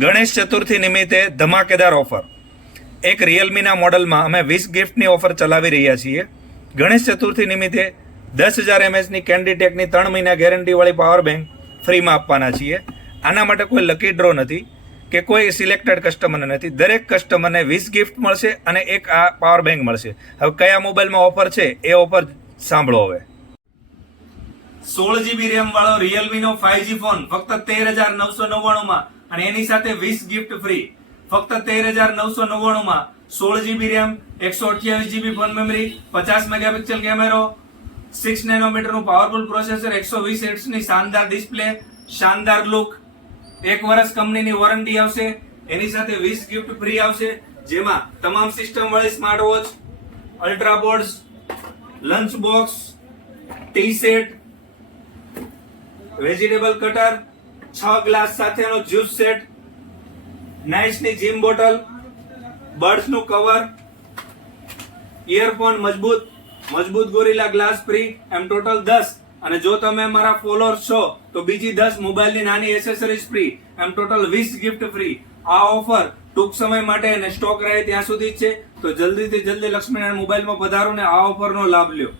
ગણેશ ચતુર્થી નિમિત્તે ધમાકેદાર ઓફર. એક રિયલમીના મોડલમાં અમે 20 ગિફ્ટની ઓફર ચલાવી રહ્યા છીએ. ગણેશ ચતુર્થી નિમિત્તે 10,000 mAhની કેન્ડીટેકની 3 મહિના ગેરંટીવાળી પાવર બેંક ફ્રીમાં આપવાના છીએ. આના માટે કોઈ લકી ડ્રો નથી કે કોઈ સિલેક્ટેડ કસ્ટમરને નથી. દરેક કસ્ટમરને 20 ગિફ્ટ મળશે અને એક આ પાવર બેંક મળશે. હવે કયા મોબાઈલમાં ઓફર છે એ ઓફર સાંભળો. હવે 16GB રેમ વાળો રિયલમીનો 5G ફોન ફક્ત 13,999 અને એની સાથે 20 ગિફ્ટ ફ્રી. ફક્ત 13,999 16GB RAM, 128GB phone memory, 50 megapixel કેમેરો, 6 નેનોમીટરનું પાવરફુલ પ્રોસેસર, 120 હર્ટ્ઝની શાનદાર ડિસ્પ્લે, શાનદાર લુક, 1 વર્ષ કંપનીની વોરંટી આવશે. એની સાથે 20 ગિફ્ટ ફ્રી આવશે, જેમાં તમામ સિસ્ટમ વાળી smart watch, ultra boards, lunch box, tea set, vegetable cutter, 6 glass સાથેનો જ્યુસ સેટ, નાઇસની જીમ બોટલ, બર્ડ્સનું કવર, ઇયરફોન મજબૂત ગોરીલા ગ્લાસ ફ્રી, એમ ટોટલ 10. અને જો તમે મારા ફોલોઅર્સ છો તો બીજી 10 મોબાઈલની નાની એસેસરીઝ ફ્રી, એમ ટોટલ 20 ગિફ્ટ ફ્રી. આ ઓફર ટૂંક સમય માટે અને સ્ટોક રહે ત્યાં સુધી જ છે. તો જલ્દીથી જલ્દી લક્ષ્મીનારાયણ મોબાઈલમાં પધારો ને આ ઓફરનો લાભ લ્યો.